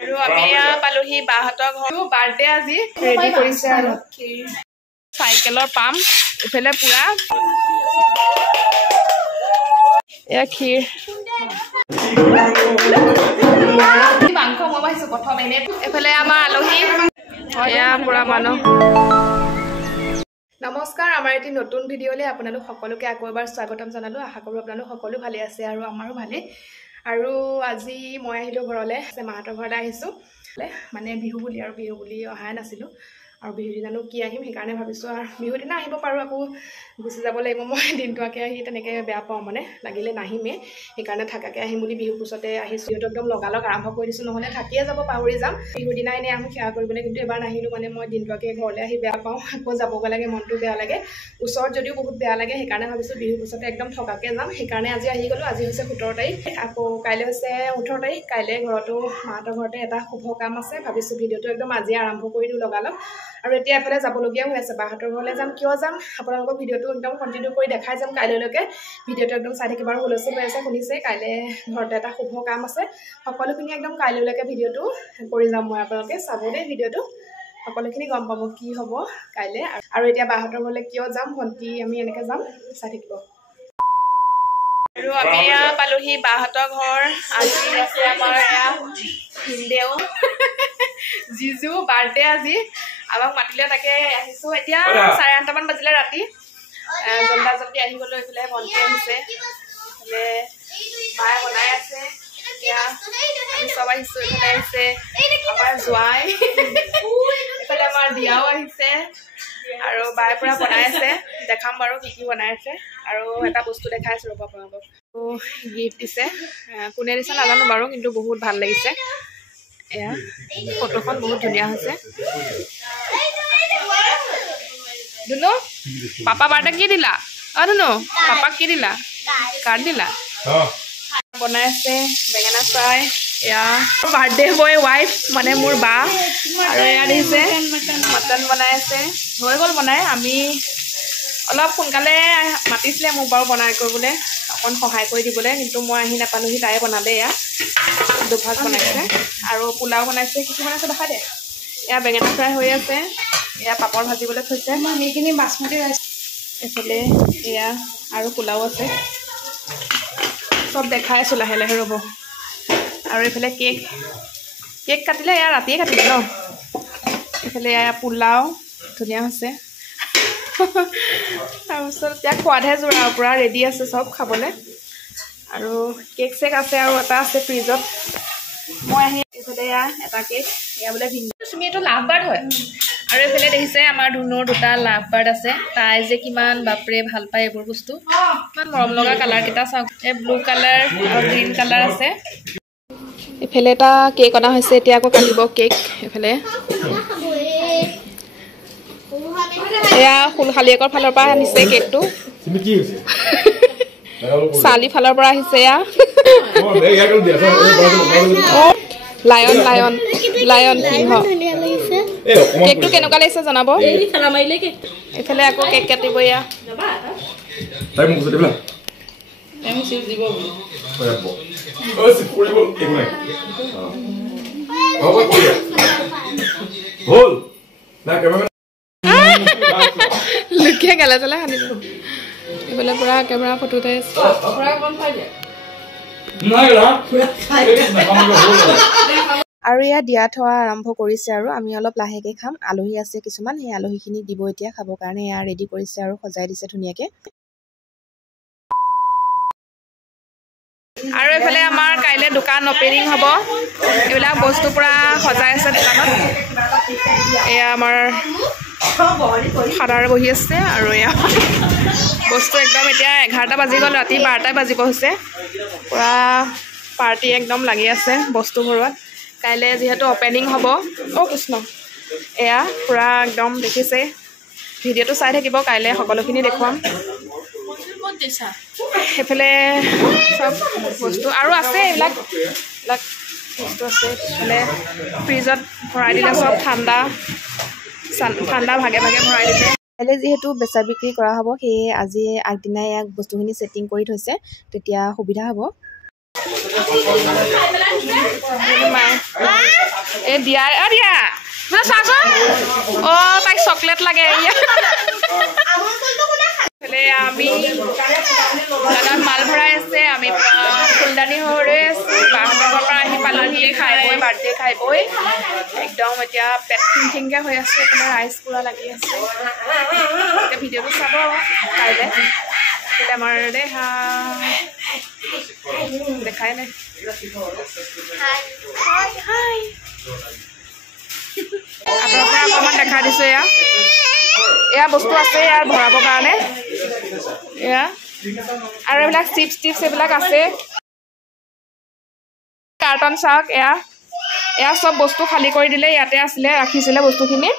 আৰু আমি পালোহি বাহঁতৰ ঘৰ বাৰ্থডে আজি ৰেডি কৰিছে আৰু চাইকেলৰ পাম্প ইফালে পুৰা এয়া ক্ষীৰ মাংস মই পাইছো প্ৰথম এনে এফালে আমাৰ আলহী এয়া পুৰা মানুহ নমস্কাৰ আমাৰ এটি নতুন ভিডিঅ'লৈ আপোনালোক সকলোকে আকৌ এবাৰ স্বাগতম জনালো আশা কৰোঁ আপোনালোক সকলো ভালে আছে আৰু আমাৰো ভালে আৰু আজি মই আহিলো ঘৰলৈ মাহঁতৰ ঘৰলৈ আহিছো মানে বিহু বুলি অহাই নাছিলো আৰু বিহু দিনানো কি আহিম সেইকাৰণে ভাবিছো আৰু বিহু দিনা আহিব পাৰো আকৌ গুচি যাব লাগিব মই দিনটোকে আহি তেনেকৈ বেয়া পাওঁ মানে লাগিলে নাহিমে সেইকাৰণে থাকাকে আহিম বুলি বিহু পিছতে আহিছো ইহঁত একদম লগালগ আৰম্ভ কৰি দিছো নহ'লে থাকিয়ে যাব পাহৰি যাম বিহু দিনা এনে আমি সেৱা কৰিবলৈ কিন্তু এবাৰ নাহিলো মানে মই দিনটোকে ঘৰলৈ আহি বেয়া পাওঁ আকৌ যাবগৈ লাগে মনটো বেয়া লাগে ওচৰত যদিও বহুত বেয়া লাগে সেইকাৰণে ভাবিছো বিহু পিছতে একদম থকাকে যাম সেইকাৰণে আজি আহি গ'লো আজি হৈছে 17 তাৰিখ আকৌ কাইলৈ হৈছে 18 তাৰিখ কাইলৈ ঘৰতো মাহঁতৰ ঘৰতে এটা শুভ কাম আছে ভাবিছো ভিডিঅ'টো একদম আজি আৰম্ভ কৰি দিওঁ লগালগ আৰু এতিয়া এফালে যাবলগীয়া হৈ আছে বাহঁতৰ ঘৰলৈ যাম কিয় যাম আপোনালোকক ভিডিঅ'টো একদম কণ্টিনিউ কৰি দেখাই যাম কাইলৈলৈকে ভিডিঅ'টো একদম চাই থাকিব আৰু হুলস্থুল হৈ আছে শুনিছে কাইলৈ ঘৰতে এটা শুভ কাম আছে সকলোখিনি একদম কাইলৈলৈকে ভিডিঅ'টো কৰি যাম মই আপোনালোকে চাব দেই ভিডিঅ'টো সকলোখিনি গম পাব কি হ'ব কাইলৈ আৰু এতিয়া বাহঁতৰ ঘৰলৈ কিয় যাম ভণ্টি আমি এনেকৈ যাম চাই থাকিব আৰু আমি পালোহি বাহঁতৰ ঘৰ আজি আছে আমাৰ ভিনদেউ জিজু বাৰ্থডে আজি আমাক মাতিলে তাকে আহিছো এতিয়া 8:30 মান বাজিলে ৰাতি জল্দা জল্দি আহি গ'লো এইফালে ভণ্টি আহিছে এইফালে মায়ে বনাই আছে এতিয়া আমি চব আহিছো এইফালে আহিছে আমাৰ জোৱাই এইফালে আমাৰ বিয়াও আহিছে আৰু বায়ে পুৰা বনাই আছে দেখাম বাৰু কি কি বনাই আছে আৰু এটা বস্তু দেখাই আছো ৰ'ব আপোনালোকক গিফ্ট দিছে কোনে দিছে নাজানো বাৰু কিন্তু বহুত ভাল লাগিছে এয়া ফটোখন বহুত ধুনীয়া হৈছে ধুনু পাপা বাৰ্থডে কি দিলা ধুনু পাপাক কি দিলা কাৰ্ড দিলা বনাই আছে বেঙেনা ফ্ৰাই এয়া বাৰ্থডে বয় ৱাইফ মানে মোৰ বা আৰু এয়া দিছে মটন বনাই আছে হৈ গ'ল বনাই আমি অলপ সোনকালে মাতিছিলে মোক বাৰু বনাই কৰিবলৈ অকণ সহায় কৰি দিবলৈ কিন্তু মই আহি নাপালোহি তাই বনালে এয়া দুভাগ বনাইছে আৰু পোলাও বনাইছে কি বনাইছে দেখা দে এয়া বেঙেনা ফ্ৰাই হৈ আছে এয়া পাপৰ ভাজিবলৈ থৈছে সেইখিনি বাচমতি ৰাইচ এইফালে এয়া আৰু পোলাও আছে চব দেখাই আছোঁ লাহে লাহে ৰ'ব আৰু এইফালে কেক কাটিলে এয়া ৰাতিয়ে কাটিলে ন এইফালে এয়া পোলাও ধুনীয়া হৈছে তাৰপিছত এতিয়া খোৱাদহে যোৰা পূৰা ৰেডি আছে চব খাবলৈ আৰু কেক চেক আছে আৰু এটা আছে ফ্ৰিজত মই আহি এইফালে এয়া এটা কেক এয়া বোলে তুমি এইটো লাভ বাৰ্ড হয় আৰু এইফালে দেখিছে আমাৰ ধুনুৰ দুটা লাভ বাৰ্ড আছে তাই যে কিমান বাপৰে ভাল পায় এইবোৰ বস্তু ইমান মৰম লগা কালাৰকেইটা চাওক এই ব্লু কালাৰ আৰু গ্ৰীণ কালাৰ আছে এইফালে এটা কেক অনা হৈছে এতিয়া আকৌ কাটিব কেক এইফালে এয়া ফুলশালিয়েকৰ ফালৰ পৰা আনিছে কেকটো চালি ফালৰ পৰা আহিছে এয়া লায়ন সিংহ কেকটো কেনেকুৱা লাগিছে জনাব এইফালে আকৌ কেক কাটিব এয়া লুকিয়ে গালে চালে সানিব এইফালে পুৰা কেমেৰা ফটো উঠাই আছে আৰু এয়া দিয়া থোৱা আৰম্ভ কৰিছে আৰু আমি অলপ লাহেকে খাম আলহী আছে কিছুমান সেই আলহীখিনিক দিব এতিয়া খাবৰ কাৰণে এয়া ৰেডি কৰিছে আৰু সজাই দিছে ধুনীয়াকে আৰু এইফালে আমাৰ কাইলৈ দোকান অপেনিং হ'ব এইবিলাক বস্তু পুৰা সজাই আছে দোকানত এয়া আমাৰ ফাদাৰ বহি আছে আৰু এয়া বস্তু একদম এতিয়া 11টা বাজি গ'ল ৰাতি 12টাই বাজিব হৈছে পুৰা পাৰ্টি একদম লাগি আছে বস্তু ভৰোৱাত কাইলৈ যিহেতু অপেনিং হ'ব কৃষ্ণ এয়া পুৰা একদম দেখিছে ভিডিঅ'টো চাই থাকিব কাইলৈ সকলোখিনি দেখুৱাম সেইফালে চব বস্তু আৰু আছে এইবিলাক বস্তু আছে এইফালে ফ্ৰিজত ভৰাই দিলে চব ঠাণ্ডা ভাগে ভাগে ভৰাই দিলে কাইলৈ যিহেতু বেচা বিক্ৰী কৰা হ'ব সেয়ে আজি আগদিনাই ইয়াক বস্তুখিনি ছেটিং কৰি থৈছে তেতিয়া সুবিধা হ'ব এ দিয়া দিয়া মানে চাচোন অ তাইক চকলেট লাগে আমি দাদাত মাল ভৰাই আছে আমি ফুলদানি হৈ আছো বাহঁতৰ পৰা আহি পালোহি খাই বৈ বাৰ্থডে খাই বৈ একদম এতিয়া পেট খিংখিংকৈ হৈ আছে আপোনাৰ ৰাইচ পুৰা লাগি আছে এতিয়া ভিডিঅ'টো চাব কাইলৈ এতিয়া আমাৰ দেহা দেখাই নাই আপোনালোকে অকণমান দেখাই দিছোঁ এয়া বস্তু আছে ইয়াৰ ভৰাবৰ কাৰণে এয়া আৰু এইবিলাক চিপছ টিপছ এইবিলাক আছে কাৰ্টন চাওক এয়া চব বস্তু খালী কৰি দিলে ইয়াতে আছিলে ৰাখিছিলে বস্তুখিনি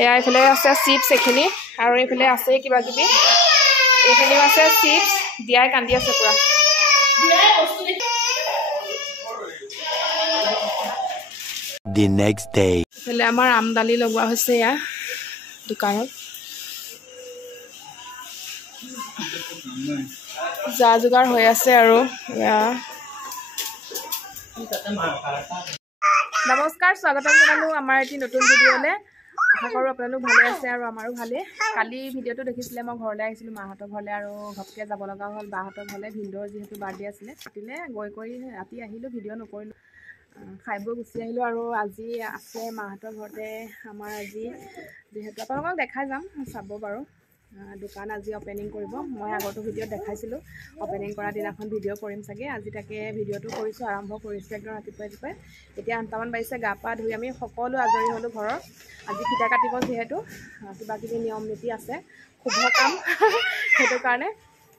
এয়া এইফালে আছে চিপছ এইখিনি আৰু এইফালে আছে কিবা কিবি এইখিনিও আছে চিপছ দিয়াই কান্দি আছে পুৰা The next day. এইফালে আমাৰ আমদালি লগোৱা হৈছে এয়া দোকানত যা যোগাৰ হৈ আছে আৰু নমস্কাৰ স্বাগতম জনালোঁ আমাৰ এটি নতুন ভিডিঅ'লৈ আশা কৰোঁ আপোনালোক ভালে আছে আৰু আমাৰো ভালেই কালি ভিডিঅ'টো দেখিছিলে মই ঘৰলৈ আহিছিলোঁ মাহঁতৰ ঘৰলৈ আৰু ঘপকৈ যাব লগা হ'ল বাহঁতৰ ঘৰলৈ ভিনদেউৰ যিহেতু বাৰ্থডে আছিলে পাতিলে গৈ কৰি ৰাতি আহিলোঁ ভিডিঅ' নকৰিলোঁ খাই বৈ গুচি আহিলোঁ আৰু আজি আছে মাহঁতৰ ঘৰতে আমাৰ আজি যিহেতু আপোনালোকক দেখাই যাম চাব বাৰু দোকান আজি অপেনিং কৰিব মই আগতো ভিডিঅ'ত দেখাইছিলোঁ অপেনিং কৰা দিনাখন ভিডিঅ' কৰিম চাগে আজি তাকে ভিডিঅ'টো কৰিছোঁ আৰম্ভ কৰিছোঁ একদম ৰাতিপুৱাই এতিয়া 8টামান বাজিছে গা পা ধুই আমি সকলো আজৰি হ'লোঁ ঘৰৰ আজি ফিটা কাটিব যিহেতু কিবা কিবি নিয়ম নীতি আছে শুভ কাম সেইটো কাৰণে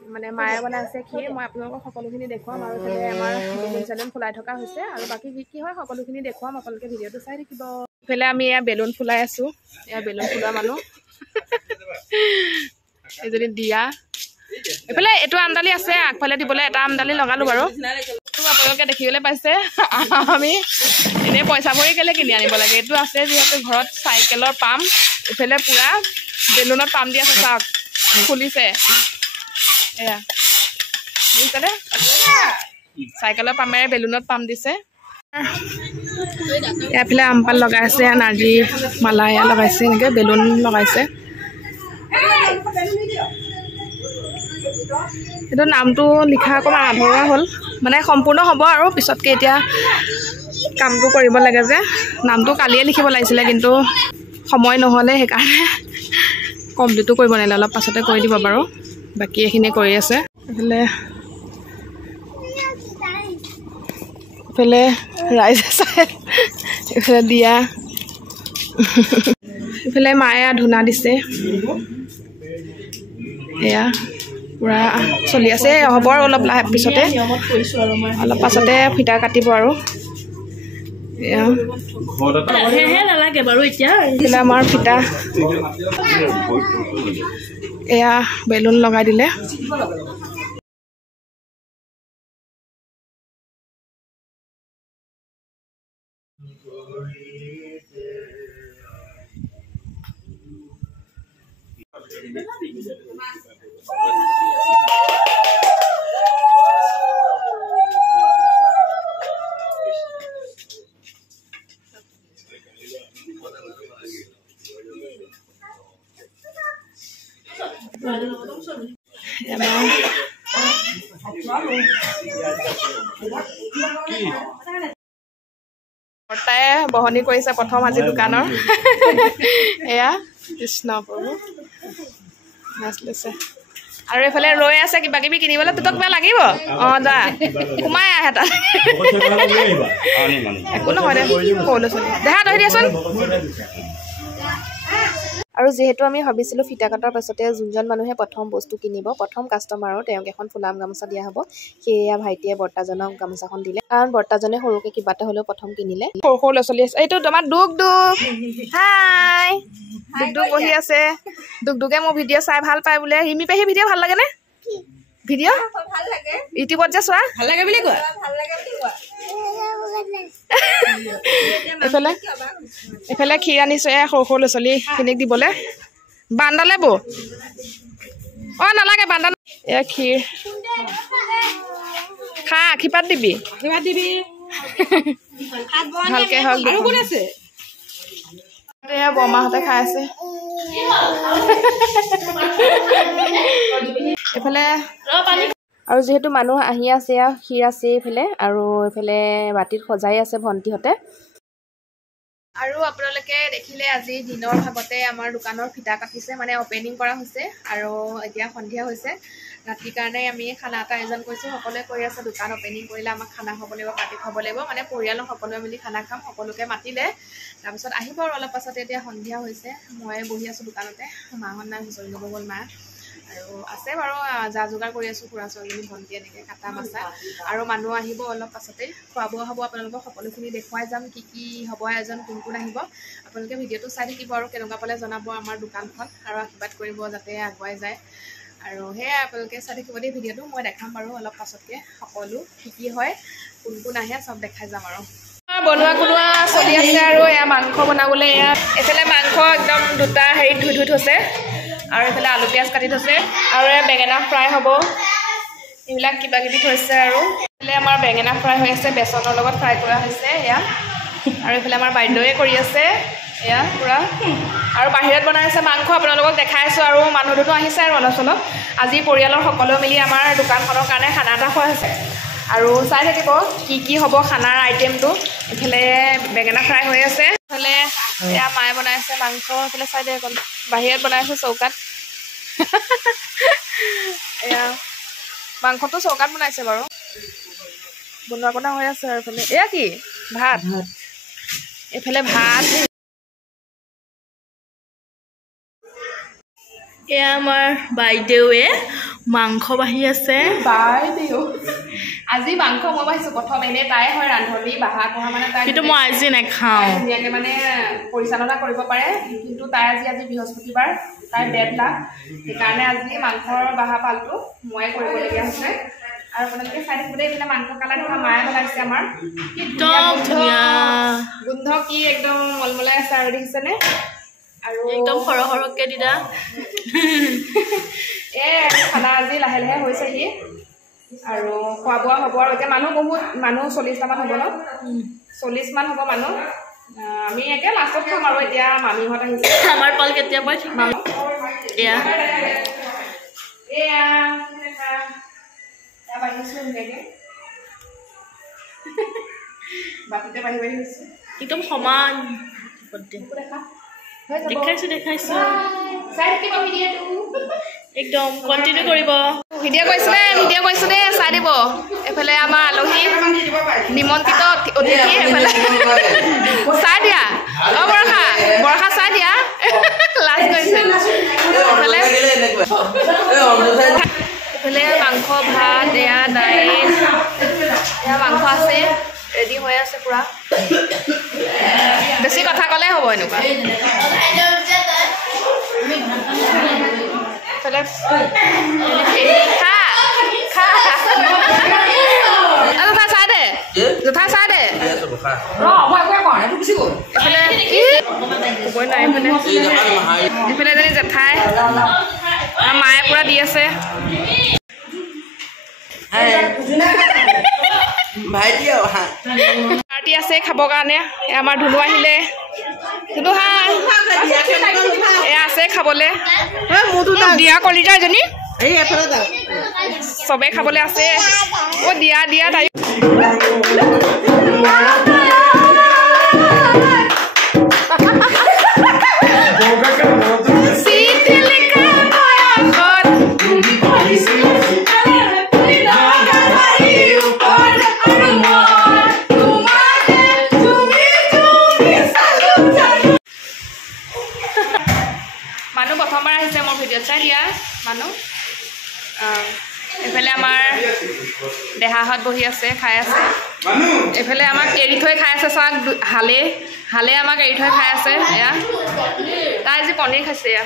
মানে মায়ে বনাই আছে খীৰ মই আপোনালোকক সকলোখিনি দেখুৱাম আৰু এইফালে আমাৰ বেলুন চেলুন ফুলাই থকা হৈছে আৰু বাকী কি হয় সকলোখিনি দেখুৱাম আপোনালোকে ভিডিঅ'টো চাই থাকিব এইফালে আমি এয়া বেলুন ফুলাই আছোঁ এয়া বেলুন ফুলোৱা মানুহ এইজনী দিয়া এইফালে এইটো আমদালি আছে আগফালে দিবলৈ এটা আমদালি লগালোঁ বাৰু আপোনালোকে দেখিবলৈ পাইছে আমি এনেই পইচা ভৰি কেলৈ কিনি আনিব লাগে এইটো আছে যিহেতু ঘৰত চাইকেলৰ পাম্প এইফালে পূৰা বেলুনত পাম্প দি আছে চাওক খুলিছে এয়া বুজিছেনে চাইকেলৰ পাম্পেৰে বেলুনত পাম্প দিছে এইফালে আমপাল লগাই আছে নাৰ্জী মালা এয়া লগাইছে এনেকৈ বেলুন লগাইছে এইটো নামটো লিখা অকণমান আধৰুৱা হ'ল মানে সম্পূৰ্ণ হ'ব আৰু পিছতকৈ এতিয়া কামটো কৰিব লাগে যে নামটো কালিয়ে লিখিব লাগিছিলে কিন্তু সময় নহ'লে সেইকাৰণে কমপ্লিটো কৰিব নোৱাৰিলে অলপ পাছতে কৰি দিব বাৰু বাকী এইখিনি কৰি আছে এইফালে ৰাইজে চাই এইফালে দিয়া এইফালে মায়ে ধূনা দিছে এয়া পূৰা চলি আছে হ'ব আৰু অলপ পিছতে অলপ পাছতে ফিটা কাটিব আৰু এয়া আমাৰ ফিটা এয়া বেলুন লগাই দিলে বৰ্তাই বহনি কৰিছে প্ৰথম আজি দোকানৰ এয়া কৃষ্ণ প্ৰভু নাচ লৈছে আৰু এইফালে ৰৈ আছে কিবা কিবি কিনিবলৈ তোক কিবা লাগিব অঁ যা সোমাই আহে তাত একো নহয় দে সৰু ল'ৰা ছোৱালী দেহা তই দিয়াচোন আৰু যিহেতু আমি ভাবিছিলোঁ ফিটা কটাৰ পাছতে যোনজন মানুহে প্ৰথম বস্তু কিনিব প্ৰথম কাষ্টমাৰো তেওঁক এখন ফুলাম গামোচা দিয়া হ'ব সেয়া ভাইটিয়ে বৰ্তাজনক গামোচাখন দিলে কাৰণ বৰ্তাজনে সৰুকৈ কিবা এটা হ'লেও প্ৰথম কিনিলে সৰু সৰু ল'ৰা ছোৱালী আছে এইটো তোমাৰ দুগ হাই দুগ বহি আছে দুগে মোৰ ভিডিঅ' চাই ভাল পায় বোলে হিমি পেহী ভিডিঅ' ভাল লাগেনে ভিডিঅ' ইউটিউবত যে চোৱা ভাল লাগে বুলি কোৱা এইফালে ক্ষীৰ আনিছোঁ সৰু সৰু ল'ৰা ছোৱালীখিনিক দিবলৈ বান্দালে বৌ অঁ নালাগে বান্দা এয়া ক্ষীৰ খা আশীৰ্বাদ দিবি ভালকে হওক। আৰু কোন আছে? এয়া বৰমাহঁতে খাই আছে। এইফালে আৰু যিহেতু মানুহ আহি আছে, ক্ষীৰ আছে এইফালে, আৰু এইফালে বাতিত সজাই আছে ভণ্টিহঁতে। আৰু আপোনালোকে দেখিলে আজি দিনৰ ভাগতে আমাৰ দোকানৰ ফিটা কাটিছে, মানে অপেনিং কৰা হৈছে। আৰু এতিয়া সন্ধিয়া হৈছে, ৰাতিৰ কাৰণে আমি খানা এটা আয়োজন কৰিছোঁ। সকলোৱে কৰি আছে, দোকান অপেনিং কৰিলে আমাক খানা খাব লাগিব, পাৰ্টি খাব লাগিব, মানে পৰিয়ালৰ সকলোৱে মিলি খানা খাম। সকলোকে মাতিলে, তাৰপিছত আহিব আৰু অলপ পাছতে। এতিয়া সন্ধিয়া হৈছে, মই বহি আছোঁ দোকানতে, মাহঁত নাই, হুঁচৰি ল'ব গ'ল মা। আৰু আছে বাৰু যা যোগাৰ কৰি আছোঁ, খুৰা ছোৱালী ভণ্টি এনেকৈ কাটা মাছা। আৰু মানুহ আহিব অলপ পাছতে, খোৱা বোৱা হ'ব। আপোনালোকক সকলোখিনি দেখুৱাই যাম, কি কি হ'ব আয়োজন, কোন কোন আহিব। আপোনালোকে ভিডিঅ'টো চাই থাকিব আৰু কেনেকুৱা পালে জনাব আমাৰ দোকানখন, আৰু আশীৰ্বাদ কৰিব যাতে আগুৱাই যায়। আৰু সেয়াই আপোনালোকে চাই থাকিব দেই ভিডিঅ'টো। মই দেখাম বাৰু অলপ পাছতকৈ সকলো কি কি হয়, কোন কোন আহে চব দেখাই যাম। আৰু বনোৱা কোনোৱা চলি আছে, আৰু এয়া মাংস বনাবলৈ। এয়া এইফালে মাংস একদম দুটা হেৰিত ধুই থৈছে, আৰু এইফালে আলু পিঁয়াজ কাটি থৈছে, আৰু এয়া বেঙেনা ফ্ৰাই হ'ব। এইবিলাক কিবা কিবি থৈছে। আৰু এইফালে আমাৰ বেঙেনা ফ্ৰাই হৈ আছে, বেচনৰ লগত ফ্ৰাই কৰা হৈছে এয়া। আৰু এইফালে আমাৰ বাইদেউৱে কৰি আছে এয়া পূৰা। আৰু বাহিৰত বনাই আছে মাংস, আপোনালোকক দেখাই আছোঁ। আৰু মানুহ দুনো আহিছে আৰু অলপ চলপ। আজি পৰিয়ালৰ সকলোৱে মিলি আমাৰ দোকানখনৰ কাৰণে খানা এটা খোৱা হৈছে, আৰু চাই থাকিব কি কি হ'ব খানাৰ আইটেমটো। এইফালে বেঙেনা ফ্ৰাই হৈ আছে, এইফালে এয়া মায়ে বনাই আছে মাংস। এইফালে চাই দিয়ে অকল, বাহিৰত বনাই আছে চৌকাত। এয়া মাংসটো চৌকাত বনাইছে বাৰু, বনোৱা কটা হৈ আছে। আৰু এইফালে এয়া কি ভাত, এইফালে ভাত। এয়া আমাৰ বাইদেউৱে মাংস বাঢ়ি আছে। বাইদেউ আজি মাংস মই বাঢ়িছোঁ প্ৰথম। এনেই তাই হয় ৰান্ধনি, বাহা কহা, মানে তাই কিন্তু মই আজি নাখাওঁ। ধুনীয়াকৈ মানে পৰিচালনা কৰিব পাৰে, কিন্তু তাই আজি বৃহস্পতিবাৰ, তাইৰ ডেট লাখ, সেইকাৰণে আজি মাংসৰ বাহা পালটো ময়ে কৰিবলগীয়া হৈছে। আৰু আপোনালোকে চাই থাকিব দেই, এইফালে মাংস কালাৰ ধৰা মায়ে বনাইছে আমাৰ। একদম ধুনীয়া গোন্ধ কি একদম মলমলাই আছে, আৰু দেখিছেনে? আৰু একদম সৰহ সৰহকৈ দিদা। খানা আজি লাহে লাহে হৈছেহি, আৰু খোৱা বোৱা হ'ব। আৰু এতিয়া মানুহ বহুত, মানুহ 40টামান হ'ব ন, 40মান হ'ব মানুহ। আমি একে লাষ্টত খাম আৰু। এতিয়া মামীহঁত আহিছে, আমাৰ পাল কেতিয়াবা এয়া বাঢ়িছোঁ ধুনীয়াকৈ, বাতিতে বাঢ়ি বাঢ়ি হৈছে একদম সমান। দেখাইছোঁ চাই থাকিব ভিডিঅ'টো, একদম কণ্টিনিউ কৰিব। ভিডিঅ' কৰিছোঁ দেই, চাই দিব। এইফালে আমাৰ আলহী নিমন্ত্ৰিত অতিথি, এইফালে চাই দিয়া। বৰষা চাই দিয়া, লাজ কৰিছে। এইফালে মাংস, ভাত, এয়া দাইল, এয়া মাংস আছে, ৰেডি হৈ আছে পূৰা। বেছি কথা ক'লে হ'ব এনেকুৱা। জোঠাই চাই দে, এইফালে এজনী জেঠাই, মায়ে পূৰা দি আছে। পাৰ্টি আছে খাবৰ কাৰণে। আমাৰ ধুনু আহিলে, ধুনু হাই, এয়া আছে খাবলৈ। দিয়া কলিজা এজনী, চবেই খাবলৈ আছে। দিয়া তাই মানুহ প্ৰথমবাৰ আহিছে মোৰ ভিডিঅ'ত, চাই দিয়া মানুহ। এইফালে আমাৰ দেহাহঁত বহি আছে, খাই আছে। এইফালে আমাক এৰি থৈ খাই আছে, চাওক হালে আমাক এৰি থৈ খাই আছে। এয়া তাই আজি পনীৰ খাইছে, এয়া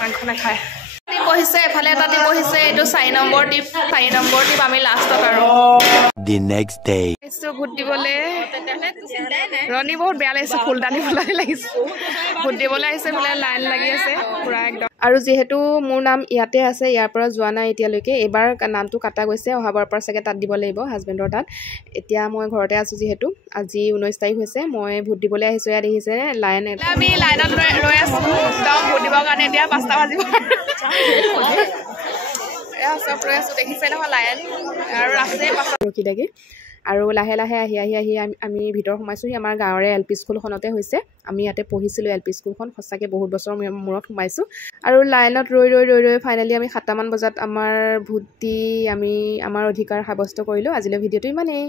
মাংস নাখায়। বহিছে এফালে এটা টিপ বহিছে, এইটো 4 নম্বৰ টিপ আমি লাষ্টত। আৰু The next day. ভোট দিবলৈ ৰণী বহুত বেয়া লাগিছে, ফুলদানি ফুলদানি লাগিছে। ভোট দিবলৈ আহিছে, বোলে লাইন লাগি আছে পুৰা একদম। আৰু যিহেতু মোৰ নাম ইয়াতে আছে, ইয়াৰ পৰা যোৱা নাই এতিয়ালৈকে, এইবাৰ নামটো কাটা গৈছে, অহাবাৰৰ পৰা চাগে তাত দিব লাগিব হাজবেণ্ডৰ তাত। এতিয়া মই ঘৰতে আছোঁ যিহেতু, আজি 19 তাৰিখ হৈছে, মই ভোট দিবলৈ আহিছোঁ। ইয়াত দেখিছে লাইন, আমি লাইনত ৰৈ আছোঁ একদম ভোট দিবৰ কাৰণে। এতিয়া 5টা বাজিব, চব ৰৈ আছোঁ, দেখিছে নহয় লাইন, আৰু আছে পাছত ৰখি থাকি। আৰু লাহে লাহে আহি আমি ভিতৰ সোমাইছোঁহি। আমাৰ গাঁৱৰে LP স্কুলখনতে হৈছে, আমি ইয়াতে পঢ়িছিলোঁ। LP স্কুলখন সঁচাকৈ বহুত বছৰৰ মূৰত সোমাইছোঁ। আৰু লাইনত ৰৈ ফাইনেলি আমি 7টামান বজাত আমাৰ ভোট দি আমি আমাৰ অধিকাৰ সাব্যস্ত কৰিলোঁ। আজিলৈ ভিডিঅ'টো ইমানেই।